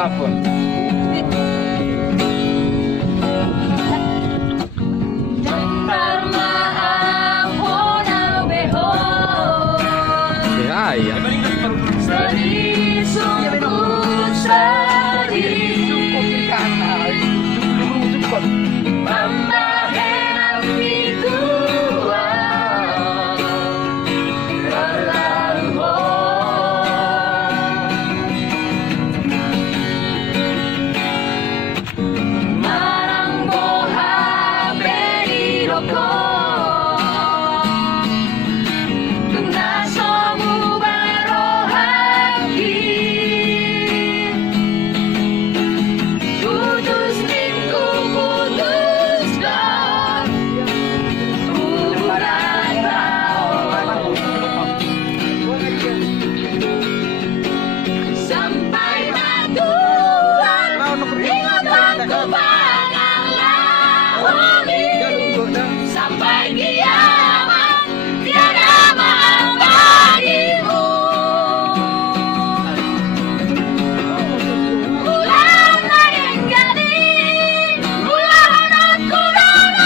ngapun. Ya, iya. Sampai kiamat tiada maaf bagimu. Ulang lagi gading, ulang aku dan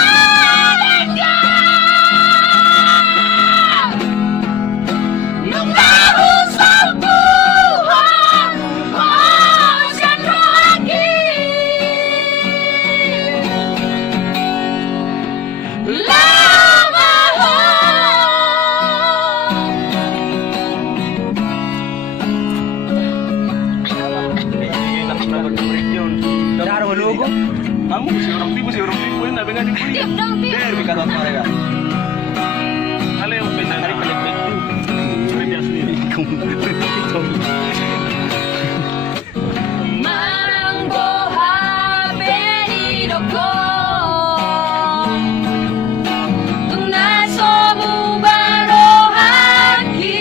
nunggu sampuhan ocean lagi. Kamu si orang tipu ini nabi nggak tipu Tiap dong, tiap. Der bikin apa mereka? Ale yang benar dari pelik itu. Mereka sendiri. Maranggo haberi doko Tunasomu barohaki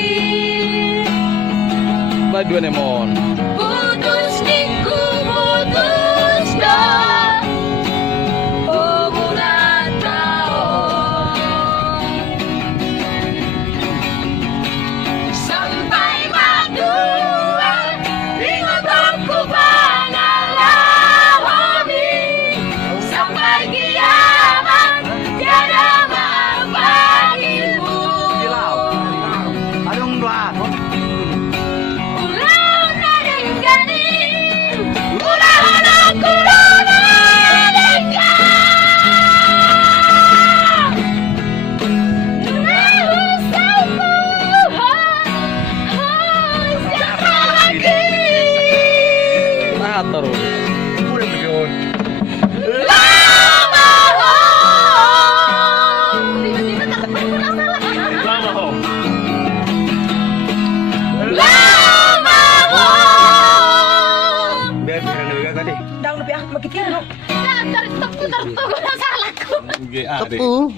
Badu nemon. Putus niku putus dah Oh mula tao Sampai madua Ingat aku pengalami Sampai kiamat Tiada maaf bagimu Adong doa. Ulang dan gani Ulang aku dan adanya Nunggu sampuhan Siapa lagi Nah terus. Udah begitu. Lama Tiba-tiba terpulang salah Lama ho. Lama Biar nabi tadi. Dah lebih aku begitu. Dah tertutup salah aku. GA deh. Tepu.